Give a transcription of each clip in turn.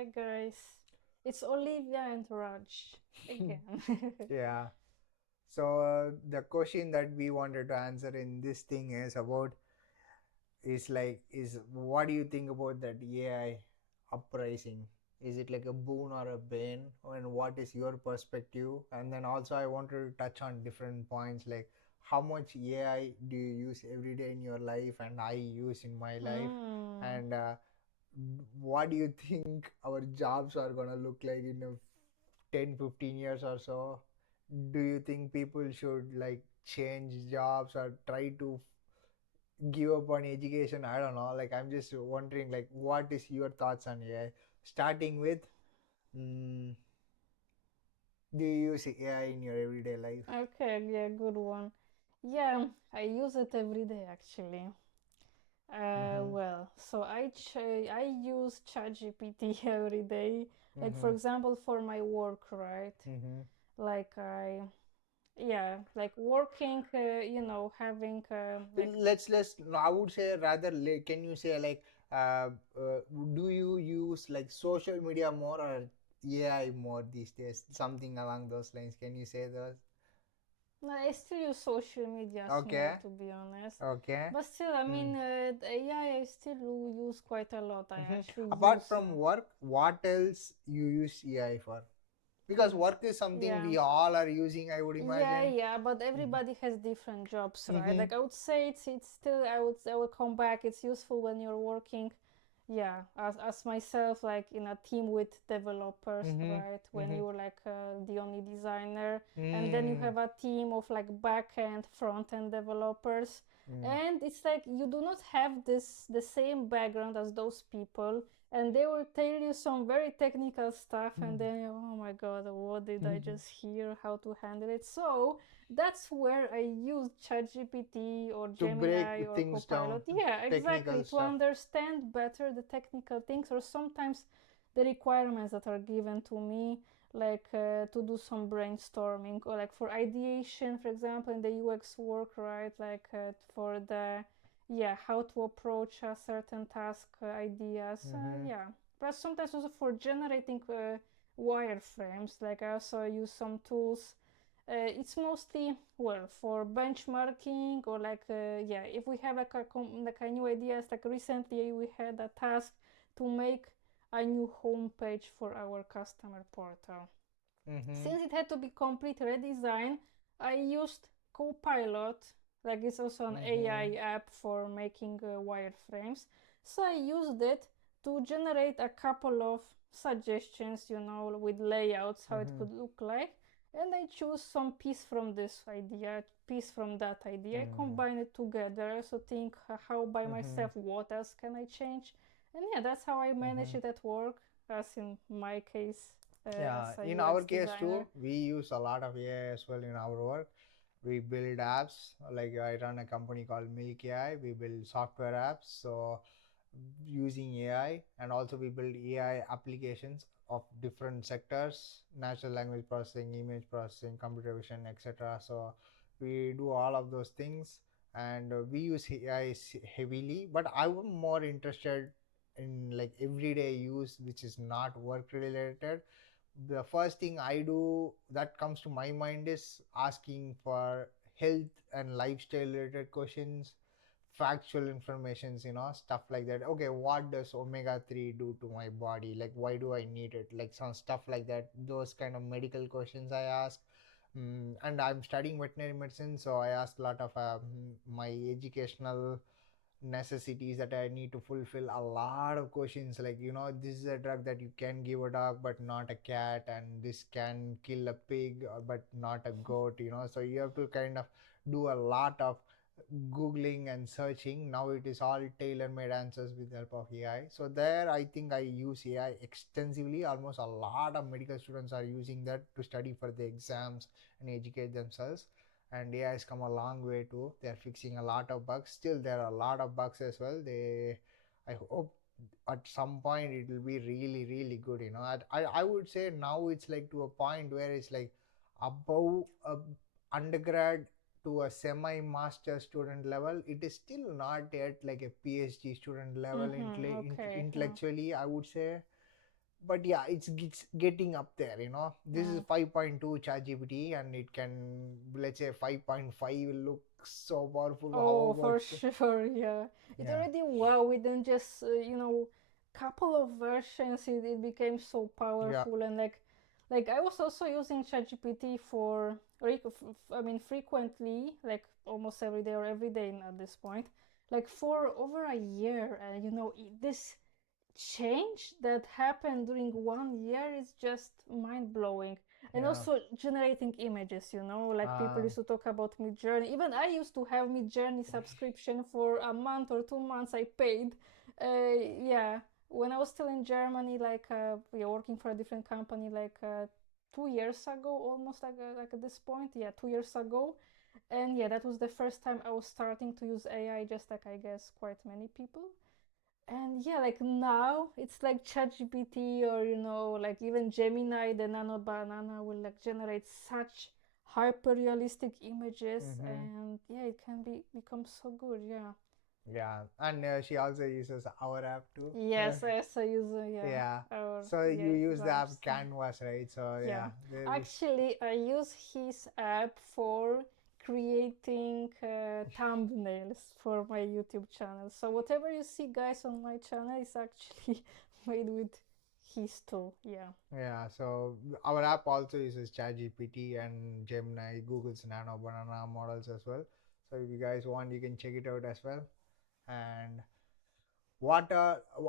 Hi guys, it's Olivia and Raj again. Yeah. So the question that we wanted to answer in this thing is about is what do you think about that AI uprising? Is it like a boon or a bane? And what is your perspective? And then also I wanted to touch on different points like how much AI do you use every day in your life and I use in my life? mm. And what do you think our jobs are gonna look like in a 10, 15 years or so? Do you think people should like change jobs or try to give up on education? I don't know, like I'm just wondering like what is your thoughts on AI, starting with mm, do you use AI in your everyday life? Okay, yeah, good one. Yeah, I use it every day actually. Mm-hmm. So I use ChatGPT every day. Like for Mm-hmm. example, for my work, right? Mm-hmm. Like like working, having like Let's no, I would say rather can you say like uh, uh, do you use like social media more or AI more these days, something along those lines? Can you say those? no, I still use social medias more, Okay. to be honest. Okay. But still, I Hmm. mean, the AI I still use quite a lot. I Mm-hmm. actually Apart use, from work, what else you use AI for? Because work is something yeah, we all are using, I would imagine. yeah. But Mm-hmm. everybody has different jobs, right? Mm-hmm. Like I would say, it's still I would come back. It's useful when you're working. Yeah, as myself, like in a team with developers, Mm-hmm. right? When Mm-hmm. you're like the only designer, and then you Mm. have a team of like back end, front end developers, Mm. and it's like you do not have the same background as those people, and they will tell you some very technical stuff, and Mm. then oh my god, what did I Mm. just hear? How to handle it? So that's where I use ChatGPT or To break Gemini or things down, Copilot. Yeah, exactly, technical to stuff. understand better the technical things or sometimes the requirements that are given to me, like to do some brainstorming or like for ideation, for example, in the UX work, right? Like for the how to approach a certain task ideas. Mm-hmm. Yeah, but sometimes also for generating wireframes. Like I also use some tools, it's mostly well for benchmarking or like if we have like a new ideas. Like recently we had a task to make a new homepage for our customer portal. Mm-hmm. Since it had to be complete redesign, I used Copilot. Like it's also an Mm-hmm. AI app for making wireframes. So I used it to generate a couple of suggestions, with layouts, how it Mm-hmm. could look like. And I choose some piece from this idea, piece from that idea. I Mm. combine it together. So think how by Mm-hmm. myself, what else can I change? And yeah, that's how I manage Mm-hmm. it at work, as in my case, as Yeah, a in our UX case designer. too, we use a lot of AI as well in our work. We build apps. Like I run a company called Milk AI. We build software apps. So using AI, and also we build AI applications of different sectors: natural language processing, image processing, computer vision, etc. So we do all of those things, and we use AI heavily. But I'm more interested in like everyday use, which is not work related. The first thing I do that comes to my mind is asking for health and lifestyle related questions, factual informations, stuff like that. Okay, what does omega 3 do to my body? Like, why do I need it? Like, some stuff like that. Those kind of medical questions I ask. And I'm studying veterinary medicine, so I ask a lot of my educational necessities that I need to fulfill. A lot of questions like, this is a drug that you can give a dog but not a cat, and this can kill a pig but not a goat. So you have to kind of do a lot of googling and searching. Now it is all tailor-made answers with the help of AI. So there I think I use AI extensively. Almost a lot of medical students are using that to study for the exams and educate themselves. And AI has come a long way too. They're fixing a lot of bugs. Still, there are a lot of bugs as well. I hope at some point it will be really, really good. I would say now it's like to a point where it's like above a undergrad to a semi-master student level. It is still not yet like a PhD student level Mm-hmm. Okay. intellectually, I would say. but yeah, it's getting up there, you know. This is Mm. 5.2 ChatGPT, and it can, let's say 5.5 will look so powerful. How Oh, about for sure, yeah. It yeah, already wow, within just couple of versions, it became so yeah, powerful. And like I was also using ChatGPT for I mean frequently, like almost every day or every day at this point, like for over a year. And this change that happened during 1 year is just mind blowing. And yeah, also generating images, like people uh, used to talk about Midjourney. Even I used to have Midjourney subscription for a month or 2 months. I paid. Yeah, when I was still in Germany, like we were working for a different company, like 2 years ago, almost like at this point. Yeah, 2 years ago. And yeah, that was the first time I was starting to use AI, just like I guess quite many people. And yeah, like now it's like ChatGPT, or like even Gemini, the nano banana will like generate such hyper realistic images. mm-hmm. And yeah, it can become so good. Yeah. Yeah, and she also uses our app too. Yes, I also use Yeah, our so you use the app apps. Canvas, right? So Yeah, yeah, there is. actually, I use his app for creating thumbnails for my YouTube channel. So whatever you see, guys, on my channel is actually made with his tool. Yeah. Yeah, so our app also uses ChatGPT and Gemini, Google's Nano Banana models as well. So if you guys want, you can check it out as well. And what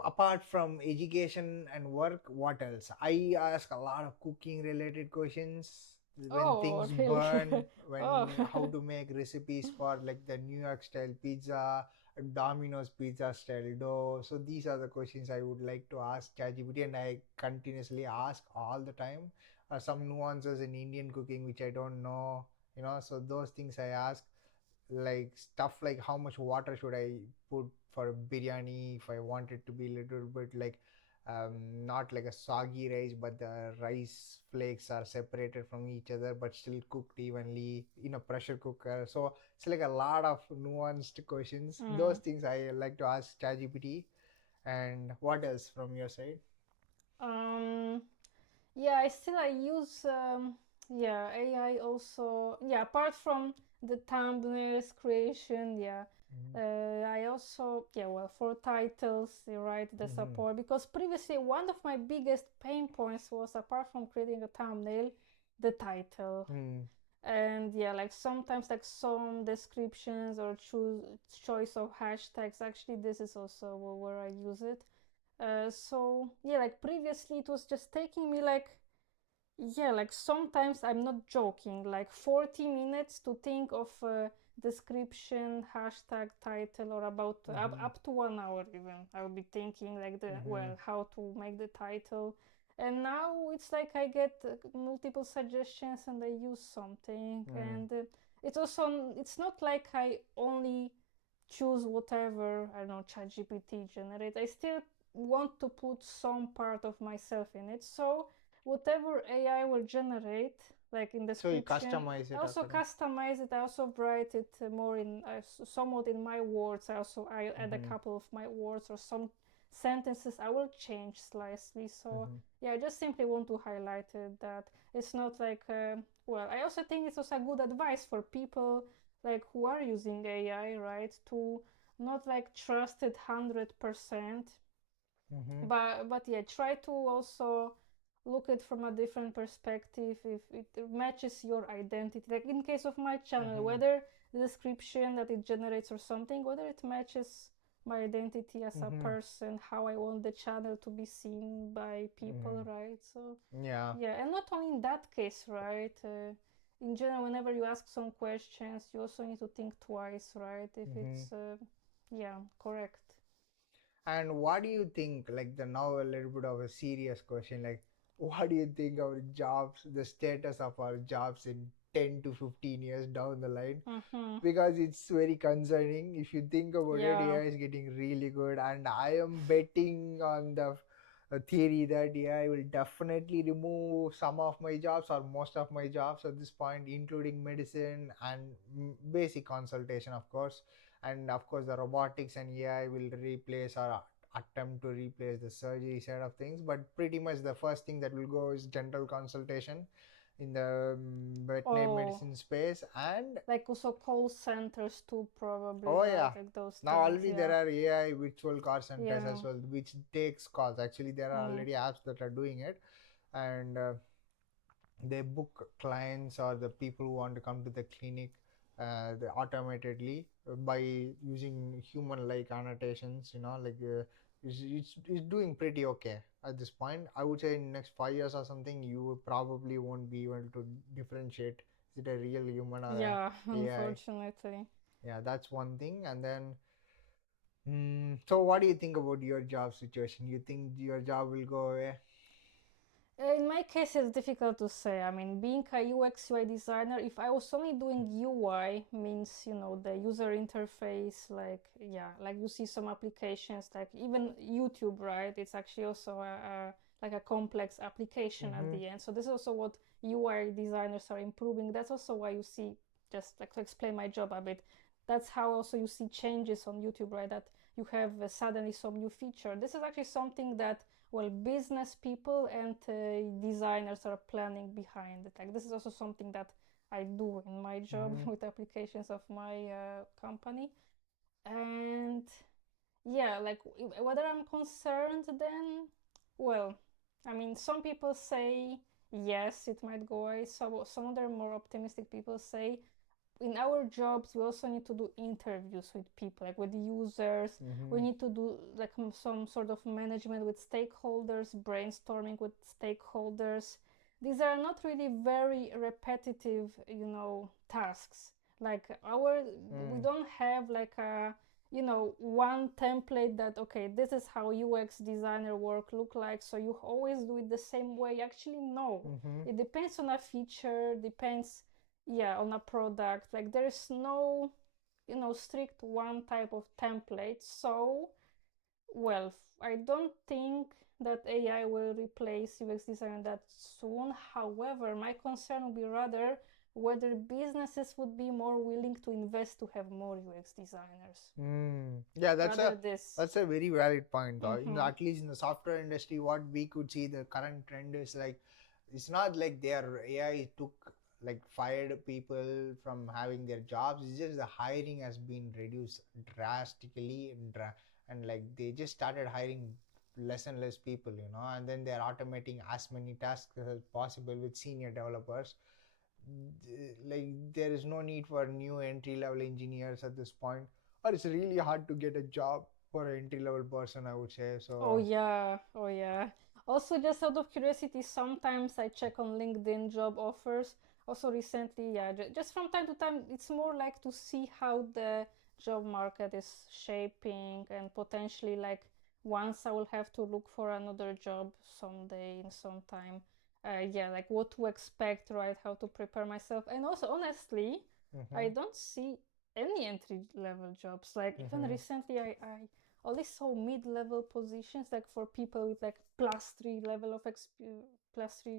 apart from education and work, what else? I ask a lot of cooking related questions, when Oh, things really? burn, Oh. when how to make recipes for like the New York style pizza, Domino's pizza style dough. So these are the questions I would like to ask ChatGPT, and I continuously ask all the time. Some nuances in Indian cooking which I don't know, you know, so those things I ask, like stuff like how much water should I put for a biryani if I want it to be a little bit like not like a soggy rice, but the rice flakes are separated from each other but still cooked evenly in a pressure cooker. So it's like a lot of nuanced questions. Those Mm. things I like to ask ChatGPT. And what else from your side? Um. Yeah, I use AI also. Yeah, apart from the thumbnails creation, yeah. I also, yeah, well, for titles, you write the Mm-hmm. support, because previously one of my biggest pain points was, apart from creating a thumbnail, the title. Mm-hmm. And yeah, like sometimes like some descriptions or choice of hashtags. Actually, this is also where I use it. So yeah, like previously it was just taking me like, yeah, like sometimes I'm not joking, like 40 minutes to think of a description, hashtag, title, or about Mm-hmm. up to 1 hour even. I would be thinking like Mm-hmm. how to make the title. And now it's like I get multiple suggestions and I use something. Mm-hmm. And it's not like I only choose whatever, I don't know, ChatGPT generate. I still want to put some part of myself in it. So whatever AI will generate, like in So you description, customize I it also according. customize it. I also write it more in somewhat in my words. I add a Mm-hmm. couple of my words, or some sentences I will change slightly. So Mm-hmm. yeah, I just simply want to highlight it, that it's not like well, I also think it's also a good advice for people like who are using AI, right? To not like trust it 100%, Mm-hmm. but yeah, try to also look at from a different perspective if it matches your identity. Like in case of my channel, Mm-hmm. whether the description that it generates or something, whether it matches my identity as a Mm-hmm. person, how I want the channel to be seen by people, Mm-hmm. right? So Yeah. yeah, and not only in that case, right? In general, whenever you ask some questions, you also need to think twice, right? If Mm-hmm. it's yeah, correct. And what do you think, like the now a little bit of a serious question, like what do you think our jobs, the status of our jobs in 10 to 15 years down the line? Mm-hmm. Because it's very concerning. If you think about it, Yeah. AI is getting really good, and I am betting on the theory that AI will definitely remove some of my jobs or most of my jobs at this point, including medicine and basic consultation, of course. And of course, the robotics and AI will replace our attempt to replace the surgery side of things, but pretty much the first thing that will go is general consultation in the veterinary Oh, medicine space. And like also call centers too, probably, oh right? yeah, Like those now things, already there yeah. are AI virtual call centers Yeah. as well, which takes calls. Actually, there are Mm. already apps that are doing it, and they book clients or the people who want to come to the clinic they automatically by using human like annotations, like it's doing pretty okay at this point. I would say in next 5 years or something you probably won't be able to differentiate is it a real human or a Yeah, AI. unfortunately. Yeah, that's one thing. And then so what do you think about your job situation? You think your job will go away? In my case, it's difficult to say. I mean, being a UX UI designer, if I was only doing UI, means, the user interface, like, yeah, like you see some applications, like even YouTube, right? It's actually also like a complex application at Mm-hmm. the end. So this is also what UI designers are improving. That's also why you see, just like to explain my job a bit, that's how also you see changes on YouTube, right? That you have suddenly some new feature. This is actually something that well business people and designers are planning behind it. Like this is also something that I do in my job Mm-hmm. with applications of my company. And yeah, like whether I'm concerned, then well, I mean, some people say yes, it might go away. So some other more optimistic people say in our jobs we also need to do interviews with people, like with users. We Mm-hmm. need to do like some sort of management with stakeholders, brainstorming with stakeholders. These are not really very repetitive, tasks. Like we Mm. don't have like a one template that okay, this is how UX designer work look like, so you always do it the same way. Actually, no. Mm-hmm. It depends on a feature, depends, yeah, on a product. Like there is no strict one type of template. So well, I don't think that AI will replace UX design that soon. However, my concern would be rather whether businesses would be more willing to invest to have more UX designers. Yeah, that's Rather a this. that's a very valid point. Though. Mm-hmm. At least in the software industry, what we could see the current trend is like it's not like their AI took like fired people from having their jobs. It's just the hiring has been reduced drastically and like they just started hiring less and less people, and then they're automating as many tasks as possible with senior developers. Like there is no need for new entry level engineers at this point, or it's really hard to get a job for an entry level person, I would say. Oh So yeah, oh yeah. Also, just out of curiosity, sometimes I check on LinkedIn job offers. Also, recently, yeah, just from time to time, it's more like to see how the job market is shaping, and potentially, like, once I will have to look for another job someday in some time. Yeah, like what to expect, right? How to prepare myself. And also, honestly, I mm-hmm, don't see any entry level jobs. Like, even mm-hmm, recently, I only saw mid-level positions, like for people with like +3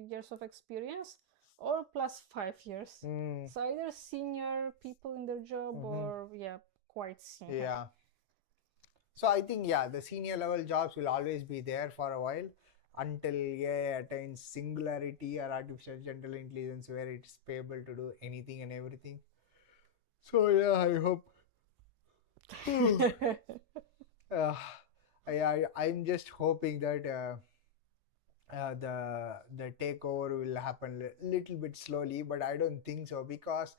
years of experience or +5 years. mm, So either senior people in their job mm-hmm. or yeah, quite senior. Yeah, so I think yeah, the senior level jobs will always be there for a while until AI attains singularity or artificial general intelligence where it's able to do anything and everything. So yeah, I hope uh, I'm just hoping that the takeover will happen little bit slowly, but I don't think so because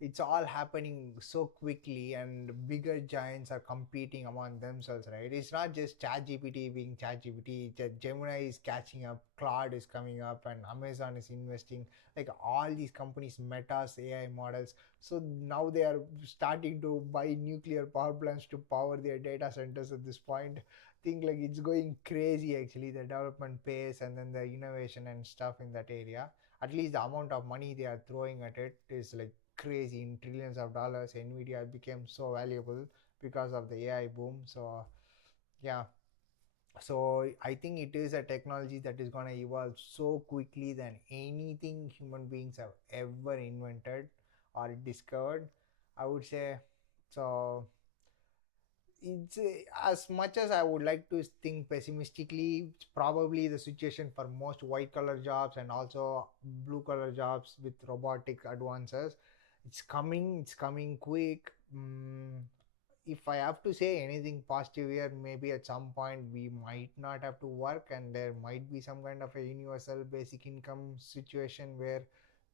it's all happening so quickly and bigger giants are competing among themselves, right? It's not just ChatGPT being ChatGPT. Gemini is catching up, Claude is coming up, and Amazon is investing. Like all these companies, Meta's AI models. So now they are starting to buy nuclear power plants to power their data centers at this point. Think like it's going crazy actually, the development pace and then the innovation and stuff in that area. At least the amount of money they are throwing at it is like crazy in trillions of dollars. Nvidia became so valuable because of the AI boom. So yeah, so I think it is a technology that is going to evolve so quickly than anything human beings have ever invented or discovered, I would say. So it's as much as I would like to think pessimistically, it's probably the situation for most white collar jobs and also blue collar jobs with robotic advances. It's coming quick. If I have to say anything positive here, maybe at some point we might not have to work, and there might be some kind of a universal basic income situation where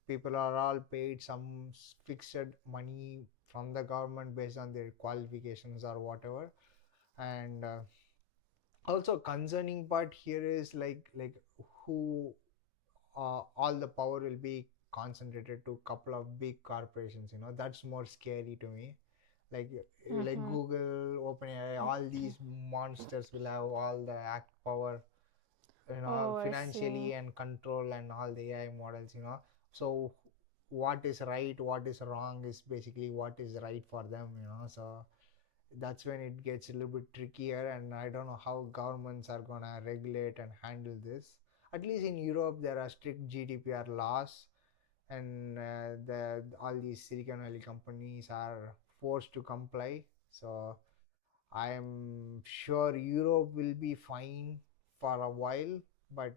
people are all paid some fixed money from the government based on their qualifications or whatever. And also concerning part here is like who all the power will be concentrated to couple of big corporations, that's more scary to me. Like Mm-hmm. Google, OpenAI, all these monsters will have all the act power, Oh, I see. financially and control and all the AI models. So what is right, what is wrong is basically what is right for them. So that's when it gets a little bit trickier, and I don't know how governments are gonna regulate and handle this. At least in Europe, there are strict GDPR laws, and the all these Silicon Valley companies are forced to comply. So I am sure Europe will be fine for a while, but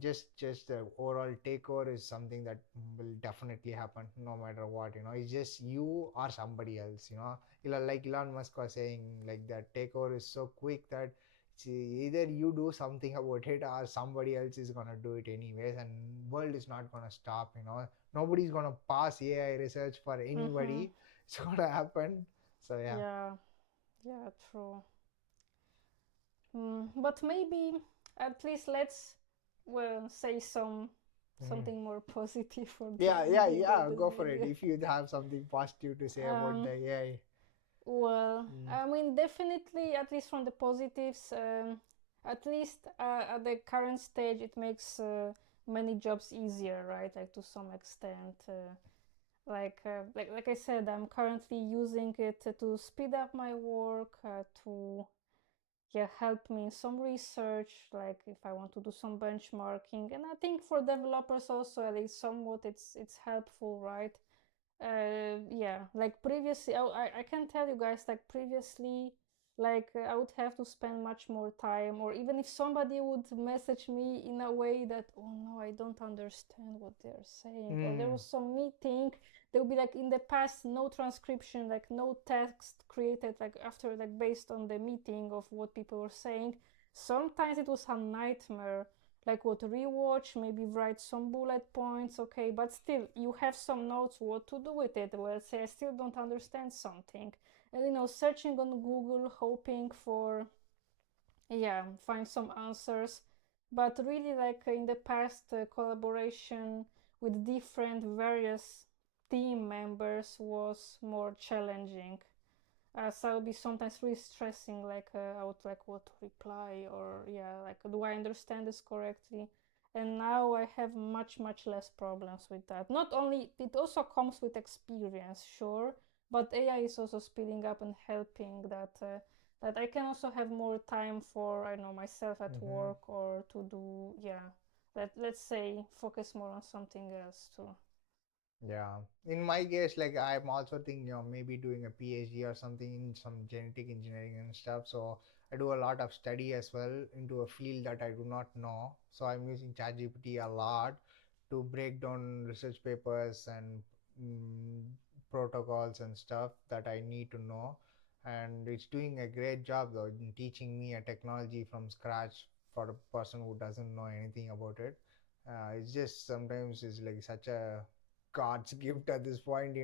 just the overall takeover is something that will definitely happen no matter what. It's just you or somebody else. Like Elon Musk was saying, like that takeover is so quick that it's either you do something about it or somebody else is gonna do it anyways, and world is not gonna stop. Nobody's gonna pass AI research for Mm-hmm. anybody. It's gonna happen. So yeah. Yeah, yeah, true. But maybe at least let's, well, say Mhm. something more positive for the Yeah, yeah, ending of yeah. this Go for it. video. If you have something positive to say about the Um, AI. well, Mm. I mean, definitely, at least from the positives, at least at the current stage, it makes many jobs easier, right? Like to some extent. Like I said, I'm currently using it to speed up my work, to yeah, help me in some research, like if I want to do some benchmarking. And I think for developers also, at least somewhat, it's helpful, right? Yeah, like previously, I can tell you guys, like previously, like I would have to spend much more time, or even if somebody would message me in a way that, oh no, I don't understand what they're saying, or there Mm. was some meeting, there would be like in the past no transcription, like no text created, like after, like based on the meeting of what people were saying. Sometimes it was a nightmare, like what, rewatch, maybe write some bullet points, okay, but still you have some notes what to do with it. Well, say I still don't understand something, and searching on Google, hoping for, yeah, find some answers. But really, like in the past, collaboration with different various team members was more challenging. So it'll be sometimes really stressing, like I would like what to reply, or yeah, like do I understand this correctly? And now I have much less problems with that. Not only it also comes with experience, sure, but AI is also speeding up and helping that that I can also have more time for, I know, myself at Mm-hmm. work, or to do, yeah, let's say focus more on something else too. Yeah. In my case, like I'm also thinking of maybe doing a PhD or something in some genetic engineering and stuff. So I do a lot of study as well into a field that I do not know. So I'm using ChatGPT a lot to break down research papers and mm, protocols and stuff that I need to know. And it's doing a great job though in teaching me a technology from scratch for a person who doesn't know anything about it. It's just sometimes it's like such a God's gift at this point,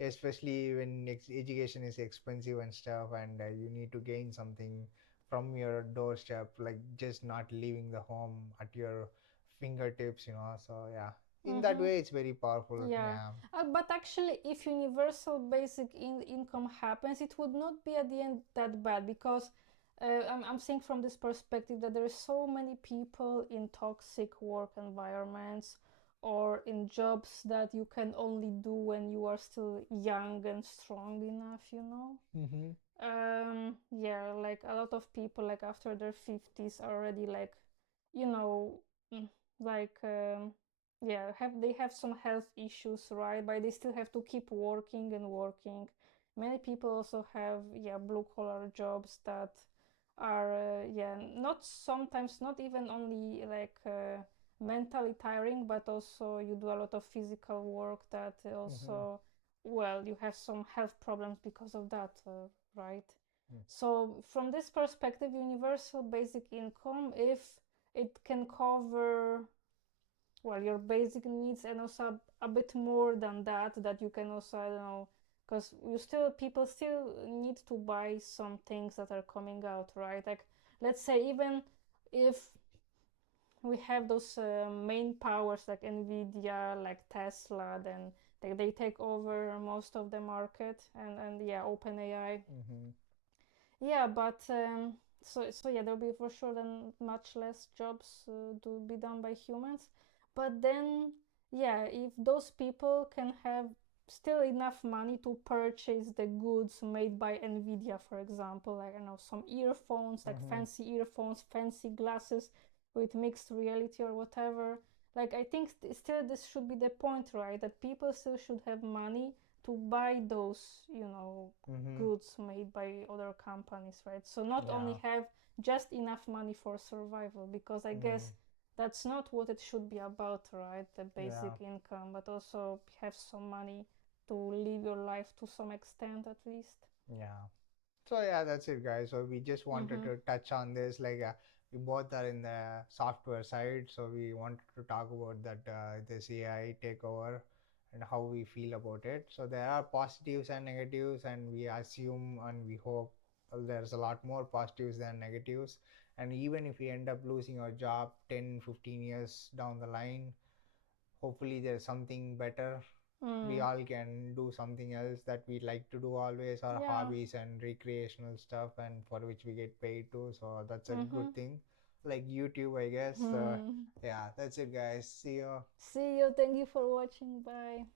especially when education is expensive and stuff, and you need to gain something from your doorstep, like just not leaving the home at your fingertips. So, yeah, in that Mm-hmm. way, it's very powerful. Yeah, Yeah. but actually, if universal basic income happens, it would not be at the end that bad, because I'm saying from this perspective that there are so many people in toxic work environments, or in jobs that you can only do when you are still young and strong enough. Mm-hmm. Yeah, like a lot of people, like after their 50s, are already like, you know, mm, like, yeah, have they have some health issues, right? But they still have to keep working and working. many people also have blue collar jobs that are not sometimes not even only like mentally tiring, but also you do a lot of physical work that also well, you have some health problems because of that, right? So from this perspective, universal basic income, if it can cover well your basic needs and also a bit more than that, that you can also, I don't know, because people still need to buy some things that are coming out, right? Like let's say even if we have those main powers like Nvidia, like Tesla, then they take over most of the market, and yeah, OpenAI. Yeah, but so yeah, there'll be for sure then much less jobs to be done by humans. But then yeah, if those people can have still enough money to purchase the goods made by Nvidia, for example, like I know some earphones, like fancy earphones, fancy glasses with mixed reality or whatever. Like I think still this should be the point, right? That people still should have money to buy those, goods made by other companies, right? So not only have just enough money for survival, because I guess that's not what it should be about, right? The basic income, but also have some money to live your life to some extent at least. Yeah. So yeah, that's it, guys. So we just wanted to touch on this. Like we both are in the software side, so we wanted to talk about that this AI takeover and how we feel about it. So there are positives and negatives, and we assume and we hope there's a lot more positives than negatives. And even if we end up losing our job 10, 15 years down the line, hopefully there's something better. We all can do something else that we like to do always, our hobbies and recreational stuff, and for which we get paid too. So that's a good thing, like YouTube, I guess. Yeah, that's it, guys. See you. See you. Thank you for watching. Bye.